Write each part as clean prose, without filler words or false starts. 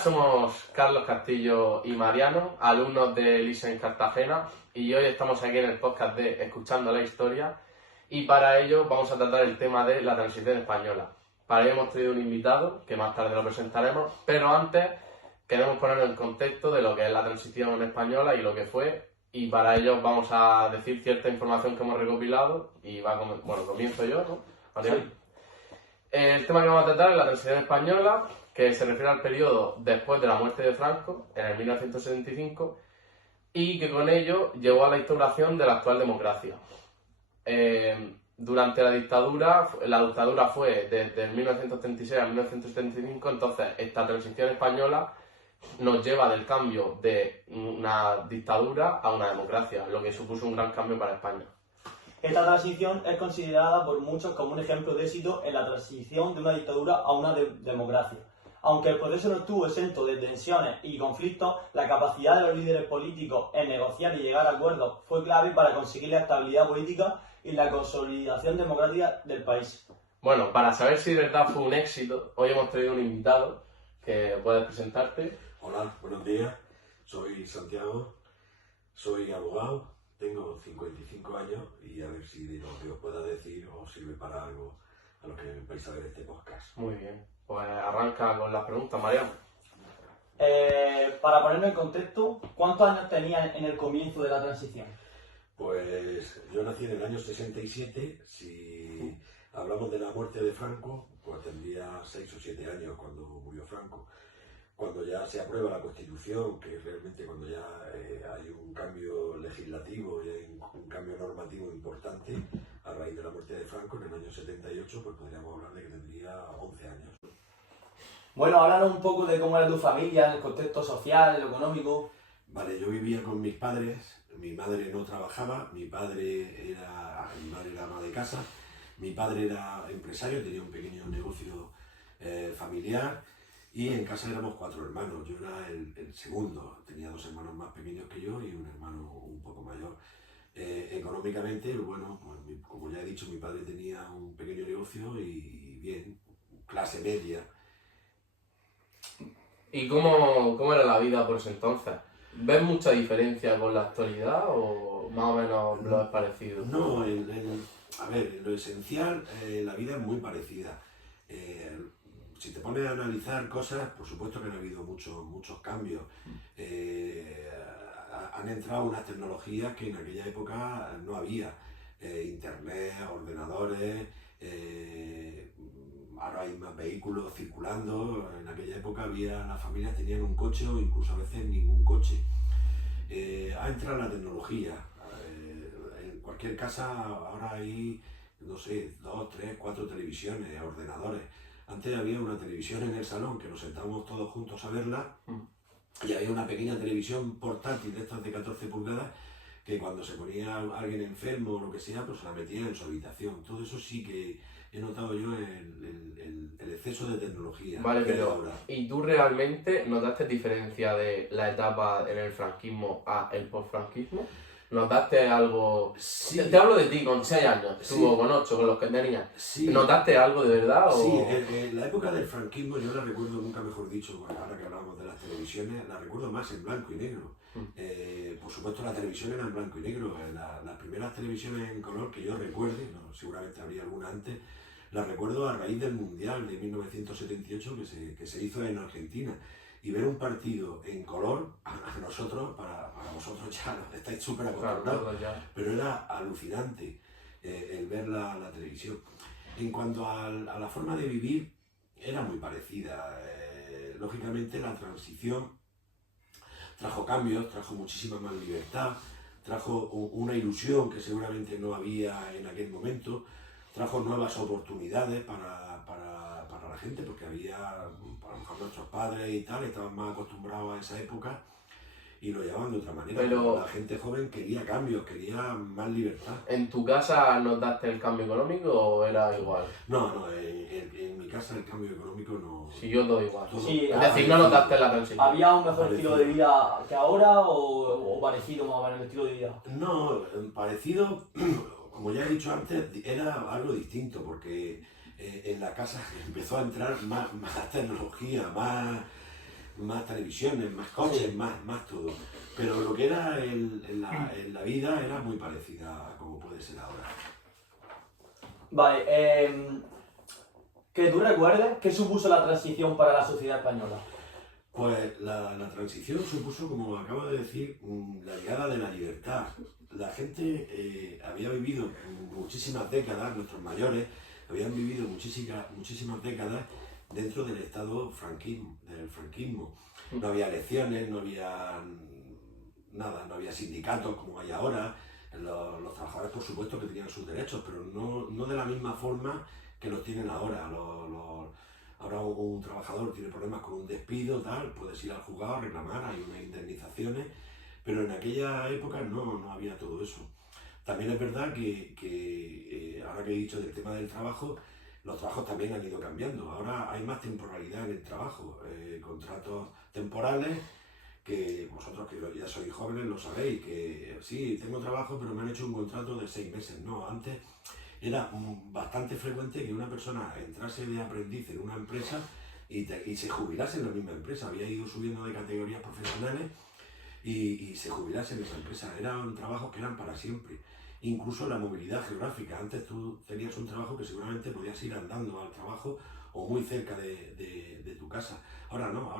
buenas, somos Carlos Castillo y Mariano, alumnos de Elisa en Cartagena, y hoy estamos aquí en el podcast de Escuchando la Historia, y para ello vamos a tratar el tema de la transición española. Para ello hemos traído un invitado, que más tarde lo presentaremos, pero antes queremos poner en contexto de lo que es la transición española y lo que fue, y para ello vamos a decir cierta información que hemos recopilado, y comienzo yo, ¿no? Mariano. Sí. El tema que vamos a tratar es la transición española, que se refiere al periodo después de la muerte de Franco, en el 1975, y que con ello llevó a la instauración de la actual democracia. Durante la dictadura fue desde el 1936 a 1975, entonces esta transición española nos lleva del cambio de una dictadura a una democracia, lo que supuso un gran cambio para España. Esta transición es considerada por muchos como un ejemplo de éxito en la transición de una dictadura a una democracia. Aunque el proceso no estuvo exento de tensiones y conflictos, la capacidad de los líderes políticos en negociar y llegar a acuerdos fue clave para conseguir la estabilidad política y la consolidación democrática del país. Bueno, para saber si de verdad fue un éxito, hoy hemos traído un invitado que puedes presentarte. Hola, buenos días. Soy Santiago, soy abogado, tengo 55 años y a ver si de lo que os pueda decir os sirve para algo a los que vais a ver este podcast. Muy bien, pues arranca con las preguntas, Mariano. Para ponerlo en contexto, ¿cuántos años tenías en el comienzo de la transición? Pues yo nací en el año 67, si hablamos de la muerte de Franco, pues tendría 6 o 7 años cuando murió Franco. Cuando ya se aprueba la Constitución, que es realmente cuando ya hay un cambio legislativo y hay un cambio normativo importante, a raíz de la muerte de Franco en el año 78, pues podríamos hablar de que tendría 11 años. Bueno, háblanos un poco de cómo era tu familia, en el contexto social, el económico. Vale, yo vivía con mis padres, mi madre no trabajaba, mi madre era ama de casa, mi padre era empresario, tenía un pequeño negocio familiar. Y en casa éramos 4 hermanos, yo era el segundo, tenía 2 hermanos más pequeños que yo y un hermano un poco mayor. Económicamente, bueno, pues, como ya he dicho, mi padre tenía un pequeño negocio y bien, clase media. ¿Y cómo era la vida por ese entonces? ¿Ves mucha diferencia con la actualidad o más o menos lo es parecido? No, a ver, en lo esencial la vida es muy parecida. Si te pones a analizar cosas, por supuesto que han habido muchos cambios. Han entrado unas tecnologías que en aquella época no había. Internet, ordenadores, ahora hay más vehículos circulando. En aquella época las familias tenían un coche o incluso a veces ningún coche. Ha entrado la tecnología. En cualquier casa ahora hay, no sé, 2, 3, 4 televisiones, ordenadores. Antes había una televisión en el salón que nos sentábamos todos juntos a verla y había una pequeña televisión portátil de estas de 14 pulgadas que cuando se ponía alguien enfermo o lo que sea, pues se la metía en su habitación. Todo eso sí que he notado yo el exceso de tecnología. Vale, que hay pero ahora. ¿y tú realmente notaste diferencia de la etapa en el franquismo a el postfranquismo? ¿Notaste algo? Sí. Te hablo de ti con 6 años, Sí. tú con 8, con los que tenías. Sí. ¿Notaste algo de verdad? O... Sí, la época del franquismo yo la recuerdo, nunca mejor dicho, bueno, ahora que hablamos de las televisiones, la recuerdo más en blanco y negro. Por supuesto la televisión era en blanco y negro. Las primeras televisiones en color que yo recuerde, no, seguramente habría alguna antes, las recuerdo a raíz del Mundial de 1978 que se hizo en Argentina. Y ver un partido en color, a nosotros, para vosotros ya estáis súper acostumbrados, Claro, pero era alucinante el ver la televisión. En cuanto a la forma de vivir, era muy parecida. Lógicamente la transición trajo cambios, trajo muchísima más libertad, trajo una ilusión que seguramente no había en aquel momento, trajo nuevas oportunidades para la gente, porque había, a lo mejor nuestros padres y tal, estaban más acostumbrados a esa época y lo llevaban de otra manera. Pero la gente joven quería cambios, quería más libertad. ¿en tu casa notaste el cambio económico o era igual? No, en mi casa el cambio económico no... Sí, yo todo igual. Todo. Sí, Es decir, no notaste la transición. ¿Había un mejor Parecido. estilo de vida que ahora o parecido más o menos el estilo de vida? No, parecido, como ya he dicho antes, era algo distinto porque en la casa empezó a entrar más tecnología, más televisiones, más coches, más todo. Pero lo que era en la vida era muy parecida a como puede ser ahora. Vale, que tú recuerdes, ¿qué supuso la transición para la sociedad española? Pues la transición supuso, como acabo de decir, la llegada de la libertad. La gente había vivido muchísimas décadas, nuestros mayores habían vivido muchísimas décadas dentro del Estado del franquismo. No había elecciones, no había nada, no había sindicatos como hay ahora. Los trabajadores, por supuesto, que tenían sus derechos, pero no de la misma forma que los tienen ahora. Ahora un trabajador tiene problemas con un despido, tal, puedes ir al juzgado a reclamar, hay unas indemnizaciones, pero en aquella época no había todo eso. También es verdad que ahora que he dicho del tema del trabajo, los trabajos también han ido cambiando. Ahora hay más temporalidad en el trabajo, contratos temporales, que vosotros que ya sois jóvenes lo sabéis, que sí, tengo trabajo, pero me han hecho un contrato de 6 meses. No, antes era bastante frecuente que una persona entrase de aprendiz en una empresa y se jubilase en la misma empresa. Había ido subiendo de categorías profesionales y se jubilase en esa empresa. Eran trabajos que eran para siempre. Incluso la movilidad geográfica. Antes tú tenías un trabajo que seguramente podías ir andando al trabajo o muy cerca de tu casa. Ahora no,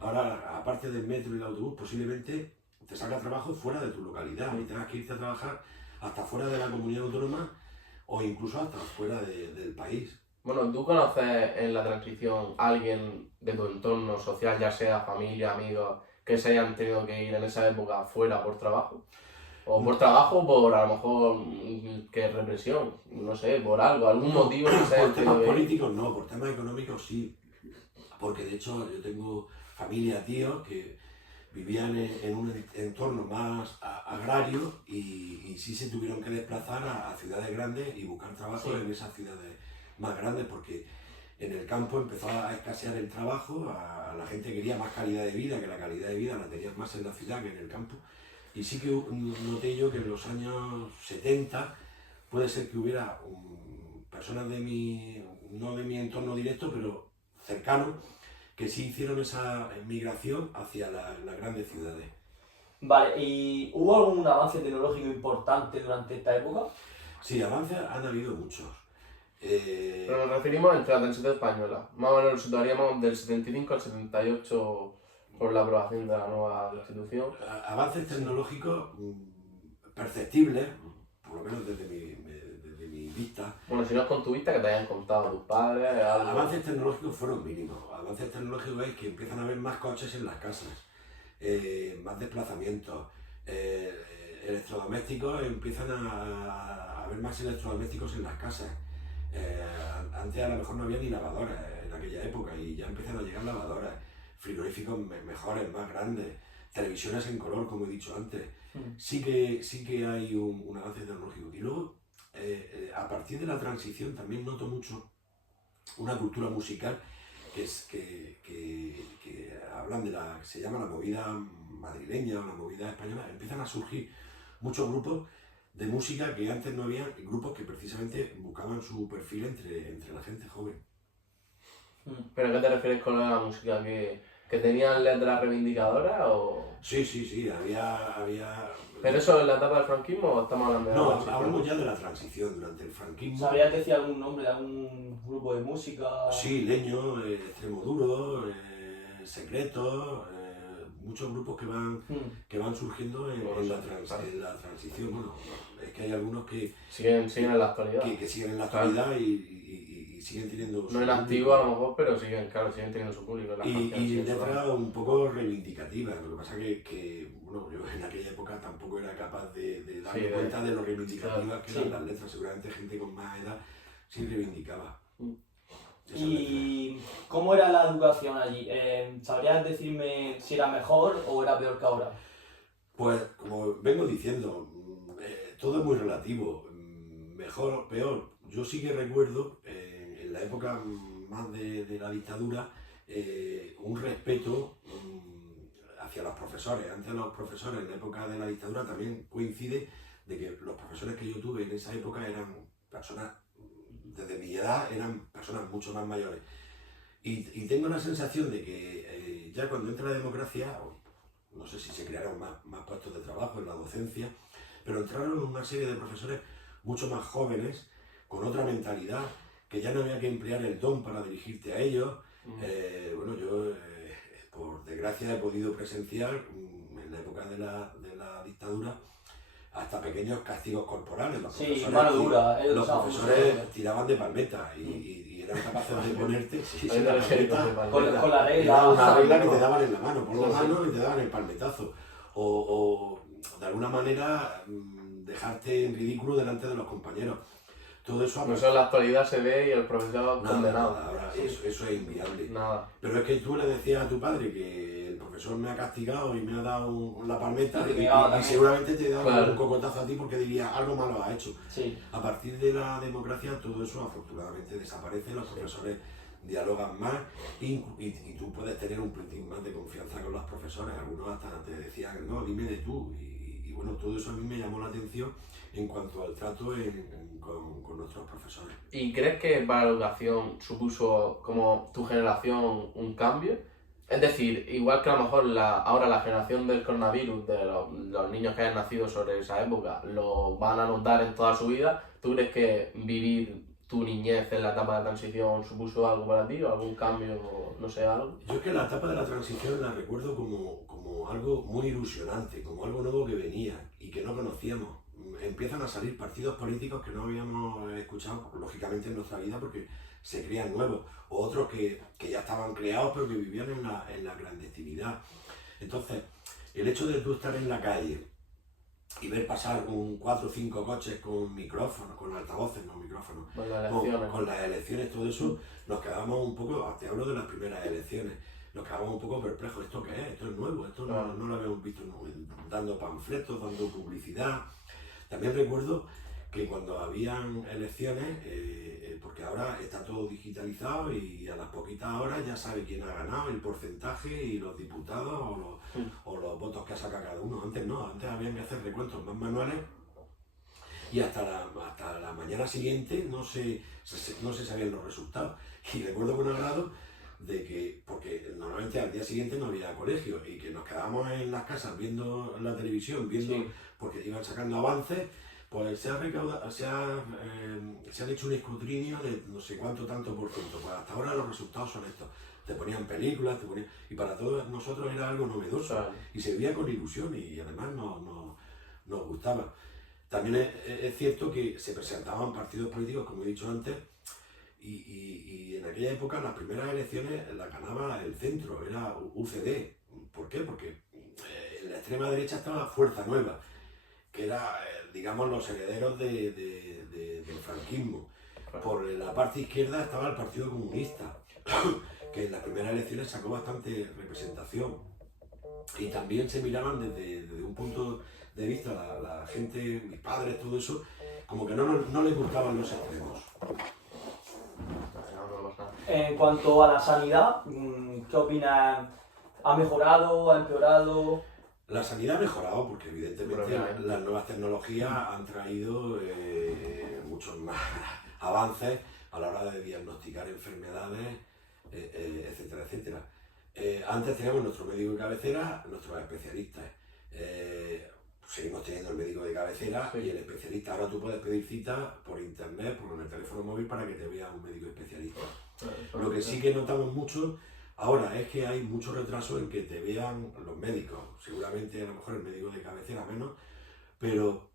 ahora aparte del metro y el autobús, posiblemente te salga trabajo fuera de tu localidad y tengas que irte a trabajar hasta fuera de la comunidad autónoma o incluso hasta fuera del país. Bueno, ¿tú conoces en la transición a alguien de tu entorno social, ya sea familia, amigos, que se hayan tenido que ir en esa época fuera por trabajo? O por trabajo, o por a lo mejor que represión, no sé, por algún motivo que se hayan por temas tenido que ir. políticos no, por temas económicos sí. Porque de hecho yo tengo familia, tíos, que vivían en un entorno más agrario y sí se tuvieron que desplazar a ciudades grandes y buscar trabajo en esas ciudades más grandes porque en el campo empezó a escasear el trabajo, la gente quería más calidad de vida, que la calidad de vida la tenían más en la ciudad que en el campo. Y sí que noté yo que en los años 70 puede ser que hubiera personas no de mi entorno directo, pero cercano, que sí hicieron esa migración hacia las grandes ciudades. Vale, ¿y hubo algún avance tecnológico importante durante esta época? Sí, avances han habido muchos. Pero nos referimos entre la transición española. Más o menos lo situaríamos del 75 al 78 por la aprobación de la nueva Constitución. Avances tecnológicos perceptibles, por lo menos desde mi vista. Bueno, si no es con tu vista, que te hayan contado tus padres, algo. Avances tecnológicos fueron mínimos. Avances tecnológicos es que empiezan a haber más coches en las casas, más desplazamientos, electrodomésticos, empiezan a haber más electrodomésticos en las casas. Antes a lo mejor no había ni lavadoras en aquella época y ya empiezan a llegar lavadoras, frigoríficos mejores, más grandes, televisiones en color, como he dicho antes. Sí que hay un avance tecnológico. Y luego, a partir de la transición, también noto mucho una cultura musical que hablan que se llama la movida madrileña o la movida española. Empiezan a surgir muchos grupos de música que antes no había, grupos que precisamente buscaban su perfil entre la gente joven. ¿Pero a qué te refieres con la música? ¿Que tenían letras reivindicadoras o...? Sí, había... ¿Pero eso en la etapa del franquismo o estamos hablando de la No, transición? hablamos ya de la transición durante el franquismo. ¿Sabrías decir algún nombre de algún grupo de música? Sí, Leño, Extremoduro, Secreto, muchos grupos que van surgiendo en la transición. Bueno, es que hay algunos que siguen en la actualidad. Que siguen en la actualidad y siguen teniendo no en activo a lo mejor, pero siguen teniendo su público. Y letras un poco reivindicativas. Lo que pasa que bueno, yo en aquella época tampoco era capaz de darme cuenta de lo reivindicativas que eran las letras. Seguramente gente con más edad sí reivindicaba. ¿Y cómo era la educación allí? ¿Sabrías decirme si era mejor o era peor que ahora? Pues como vengo diciendo, todo es muy relativo, mejor, peor. Yo sí que recuerdo, en la época más de la dictadura, un respeto hacia los profesores. Antes los profesores, en la época de la dictadura, también coincide de que los profesores que yo tuve en esa época eran personas, desde mi edad, eran personas mucho más mayores. Y tengo la sensación de que ya cuando entra la democracia, no sé si se crearon más puestos de trabajo en la docencia, pero entraron una serie de profesores mucho más jóvenes, con otra mentalidad, que ya no había que emplear el don para dirigirte a ellos. Bueno, yo por desgracia he podido presenciar en la época de la dictadura hasta pequeños castigos corporales. Los profesores tiraban de palmeta y eran capaces de ponerte con la regla. Una regla que te daban en la mano, por la mano, y te daban el palmetazo. O de alguna manera dejarte en ridículo delante de los compañeros. Todo eso, eso en la actualidad se ve y el profesor condenado. Ahora eso es inviable. Nada. Pero es que tú le decías a tu padre que el profesor me ha castigado y me ha dado la palmeta y seguramente te daba un cocotazo a ti porque diría algo malo ha hecho. Sí. A partir de la democracia todo eso afortunadamente desaparece, los profesores dialogan más y tú puedes tener un pelín más de confianza con los profesores. Algunos hasta te decían, no, dime de tú. Y bueno, todo eso a mí me llamó la atención en cuanto al trato con nuestros profesores. ¿Y crees que para la educación supuso como tu generación un cambio? Es decir, igual que a lo mejor ahora la generación del coronavirus, de los niños que hayan nacido sobre esa época, lo van a notar en toda su vida, ¿tú crees que vivir tu niñez en la etapa de transición supuso algo para ti o algún cambio, no sé, algo? Yo es que la etapa de la transición la recuerdo como algo muy ilusionante, como algo nuevo que venía y que no conocíamos. Empiezan a salir partidos políticos que no habíamos escuchado, lógicamente, en nuestra vida porque se crean nuevos, o otros que ya estaban creados pero que vivían en la clandestinidad. Entonces, el hecho de tú estar en la calle y ver pasar 4 o 5 coches con micrófonos, con altavoces, no micrófonos, con las elecciones, todo eso, nos quedamos un poco, te hablo de las primeras elecciones, nos quedamos un poco perplejos. ¿Esto qué es? Esto es nuevo, esto no lo habíamos visto, dando panfletos, dando publicidad. También recuerdo que cuando habían elecciones, porque ahora está todo digitalizado y a las poquitas horas ya sabe quién ha ganado, el porcentaje y los diputados o los votos que ha sacado cada uno. Antes no, antes habían que hacer recuentos más manuales y hasta la mañana siguiente no se sabían los resultados. Y recuerdo con agrado de que, porque normalmente al día siguiente no había colegio y que nos quedábamos en las casas viendo la televisión, porque iban sacando avances, pues se han hecho un escrutinio de no sé cuánto tanto por ciento. Pues hasta ahora los resultados son estos. Te ponían películas, y para todos nosotros era algo novedoso y se veía con ilusión y además nos gustaba. También es cierto que se presentaban partidos políticos, como he dicho antes, y en aquella época las primeras elecciones las ganaba el centro, era UCD. ¿Por qué? Porque en la extrema derecha estaba Fuerza Nueva, que era, digamos, los herederos del franquismo. Por la parte izquierda estaba el Partido Comunista, que en las primeras elecciones sacó bastante representación. Y también se miraban desde un punto de vista, la gente, mis padres, todo eso, como que no les gustaban los extremos. En cuanto a la sanidad, ¿qué opinas? ¿Ha mejorado? ¿Ha empeorado? La sanidad ha mejorado porque evidentemente las nuevas tecnologías han traído muchos más avances a la hora de diagnosticar enfermedades, etcétera, etcétera. Antes teníamos nuestro médico de cabecera, nuestros especialistas. Seguimos teniendo el médico de cabecera y el especialista. Ahora tú puedes pedir cita por internet, por el teléfono móvil, para que te vea un médico especialista. Lo que sí que notamos mucho ahora es que hay mucho retraso en que te vean los médicos. Seguramente a lo mejor el médico de cabecera menos, pero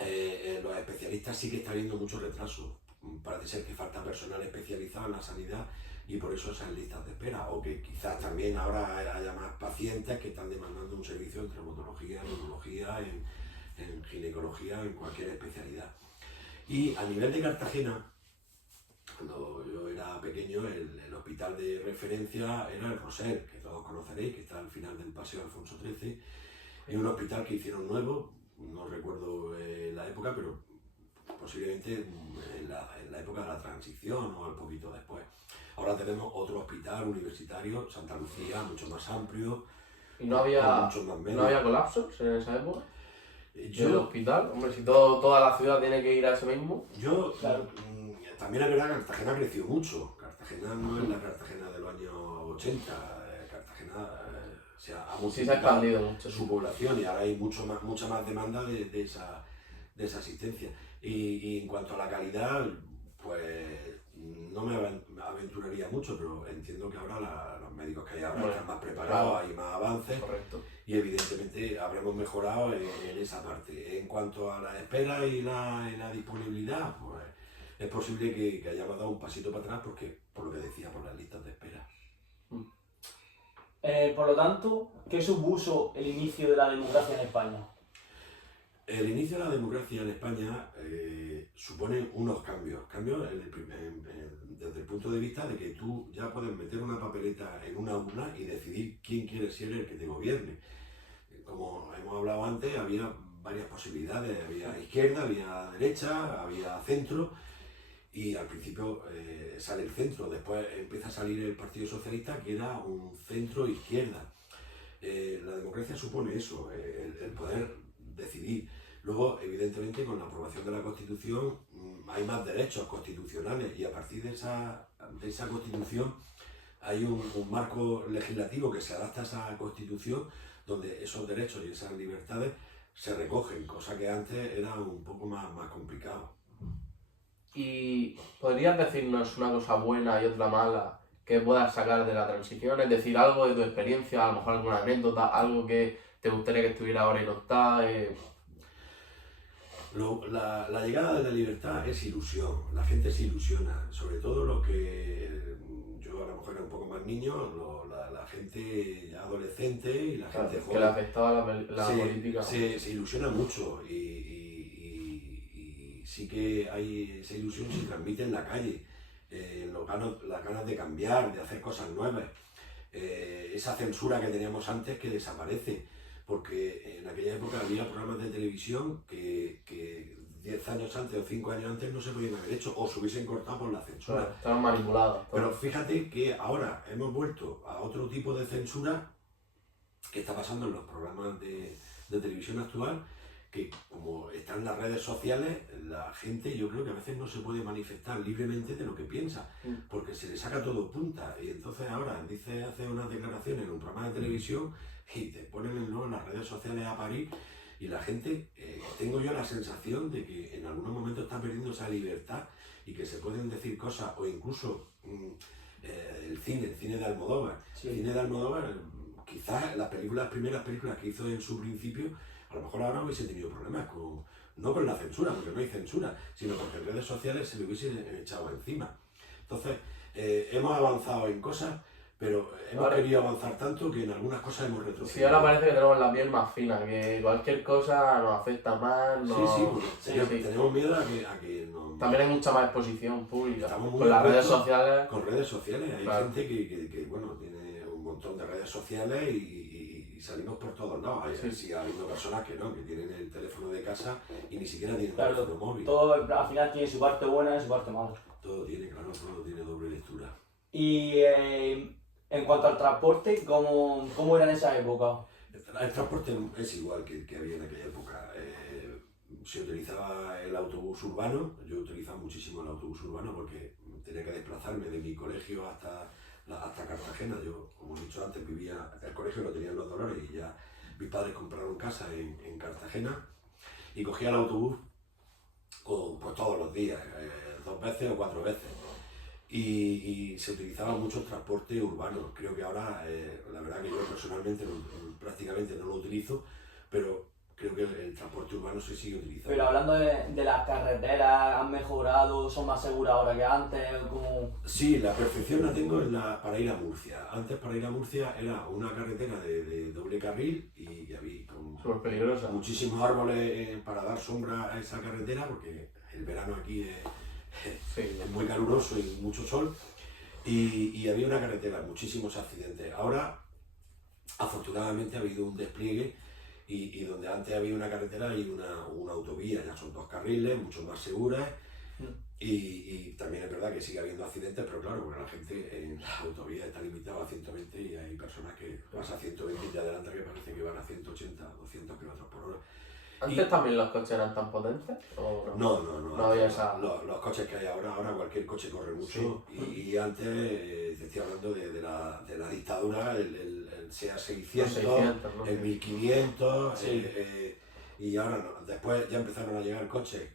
los especialistas sí que está habiendo mucho retraso. Parece ser que falta personal especializado en la sanidad y por eso esas listas de espera, o que quizás también ahora haya más pacientes que están demandando un servicio en traumatología, en neurología, en ginecología, en cualquier especialidad. Y a nivel de Cartagena, cuando yo era pequeño, el hospital de referencia era el Roser, que todos conoceréis, que está al final del Paseo Alfonso XIII. Es un hospital que hicieron nuevo, no recuerdo la época, pero posiblemente en la época de la transición o un poquito después. Ahora tenemos otro hospital universitario, Santa Lucía, mucho más amplio. ¿Y no había colapsos en esa época? ¿El hospital? Hombre, si toda la ciudad tiene que ir a ese mismo. También es verdad que Cartagena creció mucho. Cartagena no es la Cartagena de los años 80. Cartagena se ha Sí, se ha multiplicado expandido mucho. su población y ahora hay mucha más demanda de esa asistencia. Y en cuanto a la calidad, pues no me aventuraría mucho, pero entiendo que ahora los médicos que hay ahora Bueno, están más preparados, claro. hay más avances Correcto. y evidentemente habremos mejorado en esa parte. En cuanto a la espera y la disponibilidad, pues es posible que hayamos dado un pasito para atrás porque, por lo que decía, por las listas de espera. Por lo tanto, ¿qué supuso el inicio de la democracia en España? El inicio de la democracia en España supone unos cambios desde el punto de vista de que tú ya puedes meter una papeleta en una urna y decidir quién quiere ser el que te gobierne. Como hemos hablado antes, había varias posibilidades, había izquierda, había derecha, había centro, y al principio sale el centro, después empieza a salir el Partido Socialista, que era un centro-izquierda. La democracia supone eso, el poder decidir. Luego, evidentemente, con la aprobación de la Constitución hay más derechos constitucionales y a partir de esa Constitución hay un marco legislativo que se adapta a esa Constitución donde esos derechos y esas libertades se recogen, cosa que antes era un poco más complicado. ¿Y podrías decirnos una cosa buena y otra mala que puedas sacar de la transición? Es decir, algo de tu experiencia, a lo mejor alguna anécdota, algo que te gustaría que estuviera ahora y no está. La llegada de la libertad es ilusión, la gente se ilusiona, sobre todo lo que yo a lo mejor era un poco más niño, la gente ya adolescente y la gente Que joven. le afectaba la política. Se ilusiona mucho y sí que hay esa ilusión, se transmite en la calle, las ganas de cambiar, de hacer cosas nuevas, esa censura que teníamos antes que desaparece. Porque en aquella época había programas de televisión que 10 años antes o 5 años antes no se podían haber hecho o se hubiesen cortado por la censura. Claro, estaban manipulados. Pero fíjate que ahora hemos vuelto a otro tipo de censura que está pasando en los programas de televisión actual, que como están las redes sociales, la gente yo creo que a veces no se puede manifestar libremente de lo que piensa, porque se le saca todo punta. Y entonces ahora hace unas declaraciones en un programa de televisión y te ponen en las redes sociales a parir y la gente, tengo yo la sensación de que en algunos momentos está perdiendo esa libertad y que se pueden decir cosas, o incluso el cine de Almodóvar. Sí. El cine de Almodóvar, quizás las primeras películas que hizo en su principio, a lo mejor ahora hubiese tenido problemas no con la censura, porque no hay censura, sino porque en redes sociales se le hubiese echado encima. Entonces, hemos avanzado en cosas, pero hemos querido avanzar tanto que en algunas cosas hemos retrocedido. Sí, ahora parece que tenemos la piel más fina, que cualquier cosa nos afecta más. Tenemos miedo a que nos... También hay mucha más exposición pública. Estamos muy Con las redes expuestos sociales. Con redes sociales, hay Claro. gente que bueno, tiene un montón de redes sociales y salimos por todos lados. Sigue habiendo personas que tienen el teléfono de casa y ni siquiera tienen teléfono móvil. Todo al final tiene su parte buena y su parte mala. Todo tiene doble lectura. Y en cuanto al transporte, ¿cómo era en esa época? El transporte es igual que había en aquella época. Se utilizaba el autobús urbano. Yo utilizaba muchísimo el autobús urbano porque tenía que desplazarme de mi colegio hasta Cartagena. Yo, como he dicho antes, el colegio lo tenía en Los Dolores y ya mis padres compraron casa en Cartagena y cogía el autobús pues todos los días, 2 veces o 4 veces. Y se utilizaba mucho el transporte urbano. Creo que ahora, la verdad que yo personalmente prácticamente no lo utilizo, pero creo que el transporte urbano se sigue utilizando. Pero hablando de las carreteras, ¿han mejorado? ¿Son más seguras ahora que antes? Sí, la perfección la tengo para ir a Murcia. Antes para ir a Murcia era una carretera de doble carril y había súper peligrosa. Muchísimos árboles para dar sombra a esa carretera porque el verano aquí es muy caluroso y mucho sol y había una carretera, muchísimos accidentes. Ahora, afortunadamente, ha habido un despliegue y donde antes había una carretera hay una autovía, ya son 2 carriles, mucho más seguras y también es verdad que sigue habiendo accidentes, pero claro, porque la gente en la autovía está limitada a 120 y hay personas que pasan a 120 y te adelanta que parece que van a 180, 200 km por hora. ¿Antes también los coches eran tan potentes? ¿O no? No había esa... Los coches que hay ahora cualquier coche corre mucho. Sí. Y antes, te estoy hablando de la dictadura, el SEA 600, ¿no? El 1500, sí. Y ahora no. Después ya empezaron a llegar coches.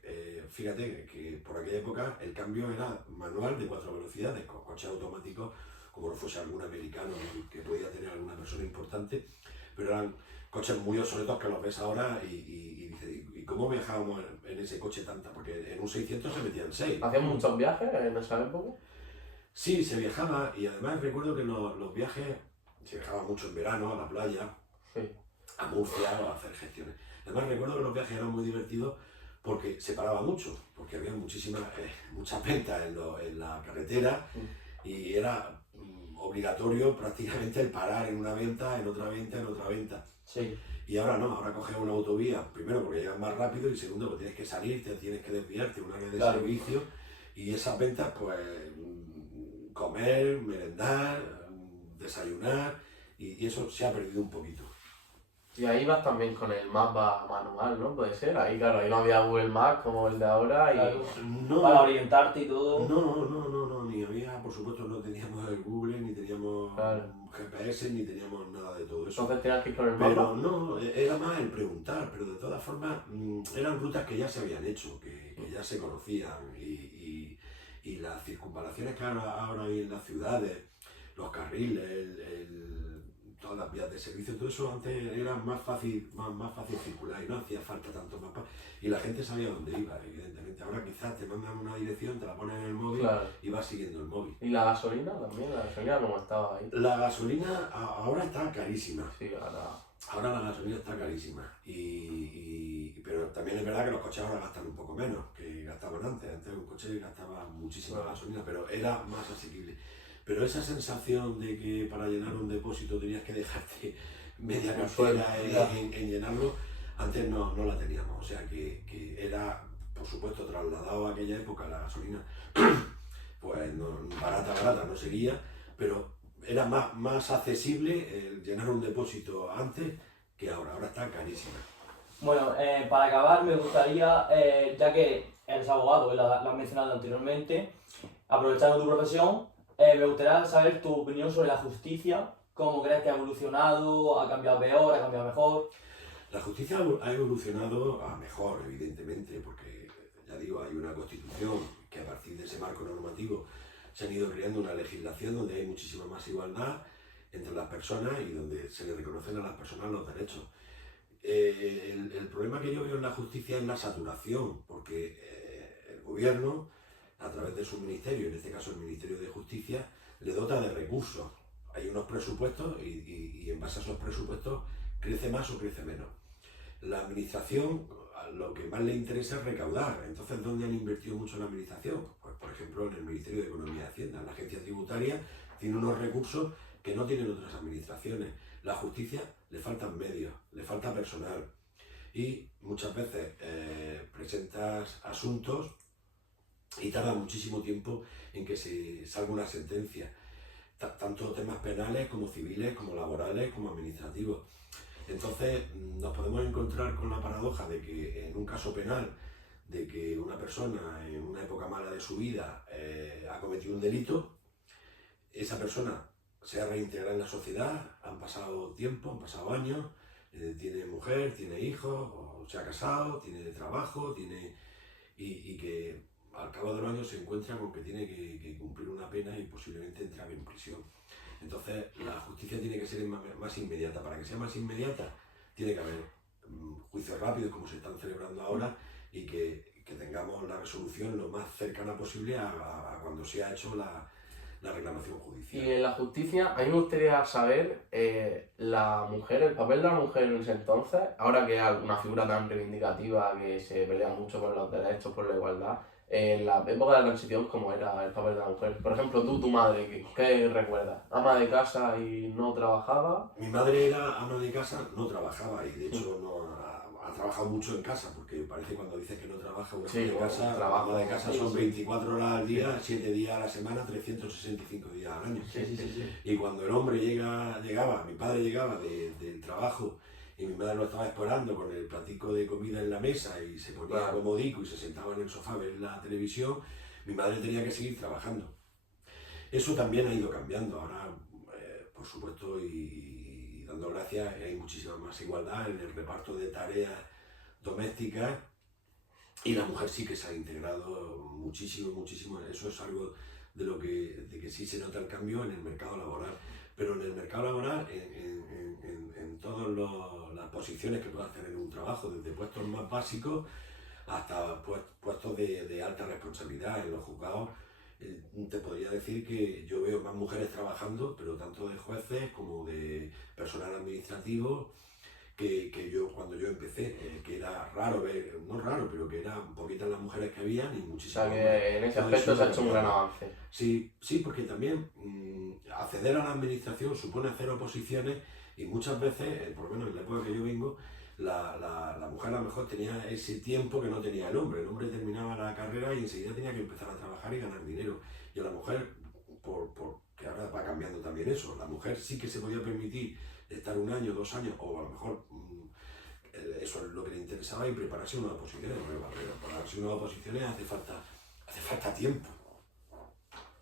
Fíjate que por aquella época el cambio era manual de 4 velocidades, con coches automáticos, como no fuese algún americano que podía tener alguna persona importante, pero eran coches muy obsoletos que los ves ahora y dices, ¿y cómo viajábamos en ese coche tanta? Porque en un 600 se metían 6. ¿Hacían muchos viajes en esa época? Sí, se viajaba, y además recuerdo que los viajes se viajaba mucho en verano a la playa, sí, a Murcia o a hacer gestiones. Además recuerdo que los viajes eran muy divertidos porque se paraba mucho, porque había muchas ventas en la carretera, y era obligatorio prácticamente el parar en una venta, en otra venta, en otra venta. Sí. Y ahora no, ahora coges una autovía, primero porque llegas más rápido, y segundo porque tienes que salir, tienes que desviarte, una red de servicio, y esas ventas, pues comer, merendar, desayunar, y eso se ha perdido un poquito. Y ahí vas también con el mapa manual, ¿no? Puede ser. Ahí, claro, ahí no había Google Maps como el de ahora. Claro, no, para orientarte y todo. No, ni había, por supuesto, no teníamos el Google, ni teníamos GPS, ni teníamos nada de todo eso. Entonces tenías que ir con el mapa. Pero no, era más el preguntar, pero de todas formas eran rutas que ya se habían hecho, que ya se conocían, y las circunvalaciones que ahora hay en las ciudades, los carriles, todas las vías de servicio, todo eso antes era más fácil circular y no hacía falta tanto mapa, y la gente sabía dónde iba, evidentemente. Ahora quizás te mandan una dirección, te la ponen en el móvil, claro, y vas siguiendo el móvil. ¿Y la gasolina también? ¿La gasolina cómo estaba ahí? La gasolina ahora está carísima. Sí, ahora la gasolina está carísima, pero también es verdad que los coches ahora gastan un poco menos que gastaban antes. Antes un coche gastaba muchísima gasolina, pero era más asequible. Pero esa sensación de que para llenar un depósito tenías que dejarte media cartera en llenarlo, antes no la teníamos. O sea que era, por supuesto, trasladado a aquella época la gasolina, pues barata no sería, pero era más accesible el llenar un depósito antes que ahora. Ahora está carísima. Bueno, para acabar me gustaría, ya que eres abogado, lo has mencionado anteriormente, aprovechando tu profesión, me gustaría saber tu opinión sobre la justicia. ¿Cómo crees que ha evolucionado? ¿Ha cambiado peor? ¿Ha cambiado mejor? La justicia ha evolucionado a mejor, evidentemente, porque, ya digo, hay una constitución que a partir de ese marco normativo se han ido creando una legislación donde hay muchísima más igualdad entre las personas y donde se le reconocen a las personas los derechos. El problema que yo veo en la justicia es la saturación, porque el gobierno, a través de su ministerio, en este caso el Ministerio de Justicia, le dota de recursos. Hay unos presupuestos y en base a esos presupuestos crece más o crece menos. La administración, lo que más le interesa es recaudar. Entonces, ¿dónde han invertido mucho en la administración? Pues, por ejemplo, en el Ministerio de Economía y Hacienda. La agencia tributaria tiene unos recursos que no tienen otras administraciones. La justicia le faltan medios, le falta personal. Y muchas veces presentas asuntos y tarda muchísimo tiempo en que se salga una sentencia, tanto temas penales como civiles, como laborales, como administrativos. Entonces nos podemos encontrar con la paradoja de que en un caso penal, de que una persona en una época mala de su vida ha cometido un delito, esa persona se ha reintegrado en la sociedad, han pasado tiempo, han pasado años, tiene mujer, tiene hijos, o se ha casado, tiene trabajo, y que al cabo de los años se encuentra con que tiene que cumplir una pena y posiblemente entrar en prisión. Entonces la justicia tiene que ser más inmediata. Para que sea más inmediata tiene que haber juicios rápidos como se están celebrando ahora, y que tengamos la resolución lo más cercana posible a cuando se ha hecho la reclamación judicial. Y en la justicia, a mí me gustaría saber la mujer, el papel de la mujer en ese entonces, ahora que es una figura tan reivindicativa que se pelea mucho por los derechos, por la igualdad. En la época de la transición, ¿cómo era el papel de la mujer? Por ejemplo, tu madre, ¿qué recuerdas? ¿Ama de casa y no trabajaba? Mi madre era ama de casa, no trabajaba, y de hecho ha trabajado mucho en casa, porque parece cuando dices que no trabaja una ama de casa, ama de casa son 24 horas al día, 7 días a la semana, 365 días al año. Sí. Y cuando el hombre llegaba, mi padre llegaba del trabajo y mi madre lo estaba esperando con el platico de comida en la mesa y se ponía Claro. comodico y se sentaba en el sofá a ver la televisión, mi madre tenía que seguir trabajando. Eso también ha ido cambiando. Ahora, por supuesto, y dando gracias, hay muchísima más igualdad en el reparto de tareas domésticas y la mujer sí que se ha integrado muchísimo, muchísimo. Eso es algo de que sí se nota el cambio en el mercado laboral. Pero en el mercado laboral, en todas las posiciones que puedas tener en un trabajo, desde puestos más básicos hasta puestos de alta responsabilidad en los juzgados, te podría decir que yo veo más mujeres trabajando, pero tanto de jueces como de personal administrativo, que yo cuando yo empecé, que era raro ver, no raro, pero que eran poquitas las mujeres que habían y O muchísimas sea más. que en ese Todo aspecto eso se ha ha hecho un gran cambiado. avance. Sí, sí, porque también acceder a la administración supone hacer oposiciones y muchas veces, por lo menos en la época que yo vengo, la mujer a lo mejor tenía ese tiempo que no tenía el hombre. El hombre terminaba la carrera y enseguida tenía que empezar a trabajar y ganar dinero. Y a la mujer, que ahora va cambiando también eso, la mujer sí que se podía permitir estar 1 año, 2 años, o a lo mejor eso es lo que le interesaba y prepararse unas oposiciones. Pero para prepararse unas oposiciones hace falta tiempo.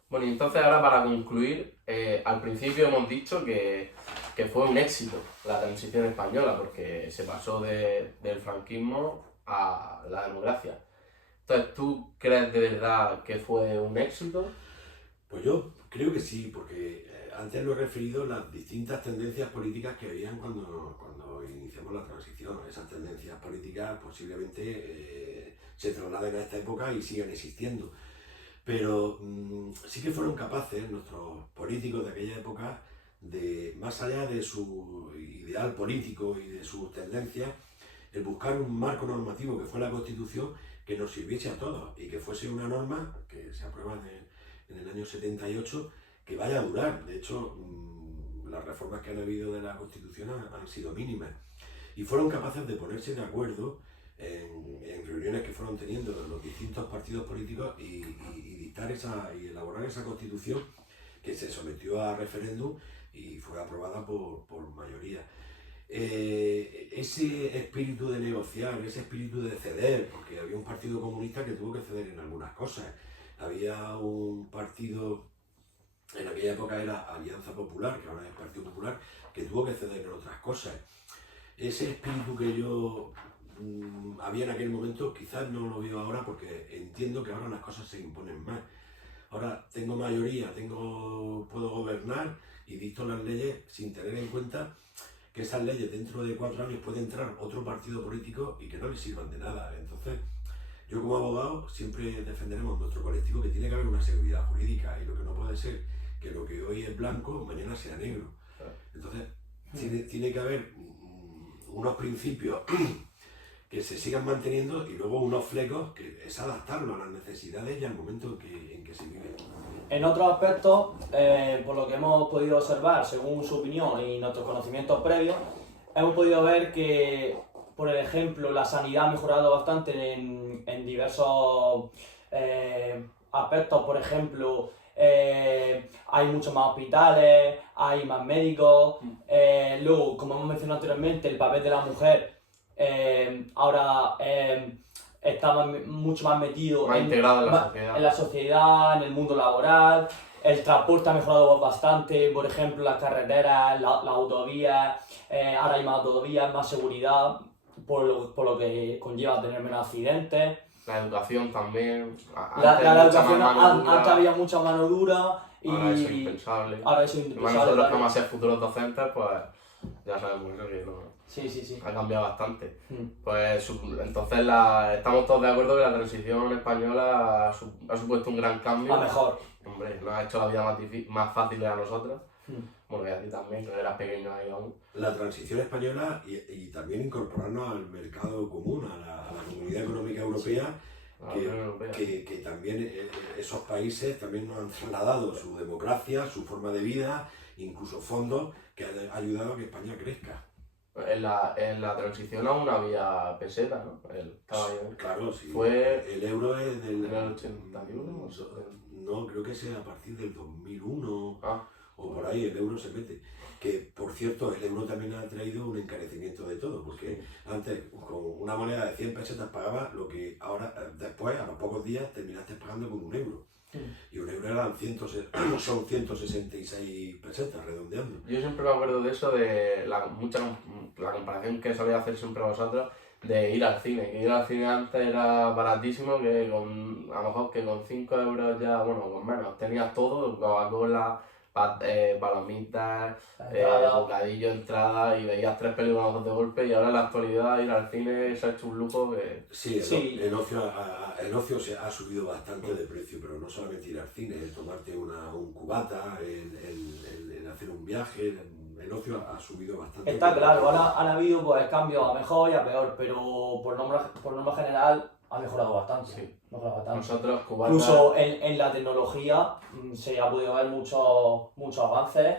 Bueno, y entonces ahora para concluir, al principio hemos dicho que fue un éxito la transición española porque se pasó del franquismo a la democracia. Entonces, ¿tú crees de verdad que fue un éxito? Pues yo creo que sí, porque antes lo he referido las distintas tendencias políticas que habían cuando iniciamos la transición. Esas tendencias políticas posiblemente se trasladen a esta época y sigan existiendo. Pero sí que fueron capaces nuestros políticos de aquella época de, más allá de su ideal político y de sus tendencias, el buscar un marco normativo que fue la Constitución que nos sirviese a todos y que fuese una norma que se aprueba en el año 78 que vaya a durar. De hecho, las reformas que han habido de la Constitución han sido mínimas y fueron capaces de ponerse de acuerdo en reuniones que fueron teniendo los distintos partidos políticos y dictar y elaborar esa Constitución que se sometió a referéndum y fue aprobada por mayoría. Ese espíritu de negociar, ese espíritu de ceder, porque había un partido comunista que tuvo que ceder en algunas cosas, había un partido, en aquella época era Alianza Popular, que ahora es Partido Popular, que tuvo que ceder en otras cosas. Ese espíritu que yo había en aquel momento, quizás no lo veo ahora porque entiendo que ahora las cosas se imponen más. Ahora tengo mayoría, puedo gobernar y dicto las leyes sin tener en cuenta que esas leyes dentro de 4 años puede entrar otro partido político y que no les sirvan de nada. Entonces, yo como abogado siempre defenderemos nuestro colectivo que tiene que haber una seguridad jurídica y lo que no puede ser que lo que hoy es blanco mañana sea negro. Entonces, tiene que haber unos principios que se sigan manteniendo y luego unos flecos que es adaptarlo a las necesidades y al momento en que se vive. En otros aspectos, por lo que hemos podido observar, según su opinión y nuestros conocimientos previos, hemos podido ver que, por ejemplo, la sanidad ha mejorado bastante en diversos aspectos. Por ejemplo, hay muchos más hospitales, hay más médicos. Luego, como hemos mencionado anteriormente, el papel de la mujer ahora está mucho más metido Más integrado en la sociedad. En la sociedad, en el mundo laboral. El transporte ha mejorado bastante, por ejemplo, las carreteras, las autovías. Ahora hay más autovías, más seguridad, por lo que conlleva tener menos accidentes. La educación también. La educación, antes había mucha mano dura y ahora eso es impensable. ahora eso es Además, impensable. nosotros que vamos a ser futuros docentes, pues ya sabemos eso que no. Sí. Ha cambiado bastante. Pues entonces estamos todos de acuerdo que la transición española ha supuesto un gran cambio. A mejor. Hombre, nos ha hecho la vida más fácil a nosotros. Bueno, y a ti también, que eras pequeño ahí aún. La transición española y también incorporarnos al mercado común, a la Comunidad Económica Europea, que también esos países también nos han trasladado su democracia, su forma de vida, incluso fondos que han ayudado a que España crezca. En la transición aún había peseta, ¿no? Claro, sí. Fue el euro es del 81. No, creo que sea a partir del 2001. Ah. o por ahí el euro se mete. Que, por cierto, el euro también ha traído un encarecimiento de todo, porque antes con una moneda de 100 pesetas pagabas lo que ahora, después, a los pocos días, terminaste pagando con un euro. Y un euro eran son 166 pesetas, redondeando. Yo siempre me acuerdo de eso, de la comparación que solía hacer siempre vosotros, de ir al cine. Que ir al cine antes era baratísimo, que a lo mejor que con 5 euros ya, bueno, con menos, tenías todo, Coca-Cola, palomitas, bocadillo, entrada, y veías 3 películas de golpe, y ahora en la actualidad ir al cine se ha hecho un lujo que... Sí, el ocio se ha subido bastante de precio, pero no solamente ir al cine, el tomarte un cubata, el hacer un viaje, el ocio ha subido bastante. Está claro, ahora han habido pues cambios a mejor y a peor, pero por norma general ha mejorado bastante. Sí. Nosotros, cubatas... Incluso en la tecnología se ha podido ver muchos avances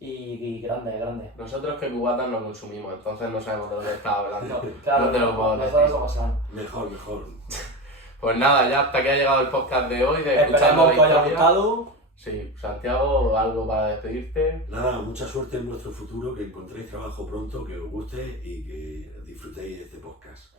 y grandes. Nosotros que cubatas no consumimos, entonces no sabemos de lo que estaba hablando. Claro, no te lo puedo decir. Mejor. Pues nada, ya hasta que ha llegado el podcast de hoy, de Escuchando Esperemos que os haya Historia. gustado. Sí, Santiago, ¿algo para despedirte? Nada, mucha suerte en vuestro futuro, que encontréis trabajo pronto, que os guste y que disfrutéis de este podcast.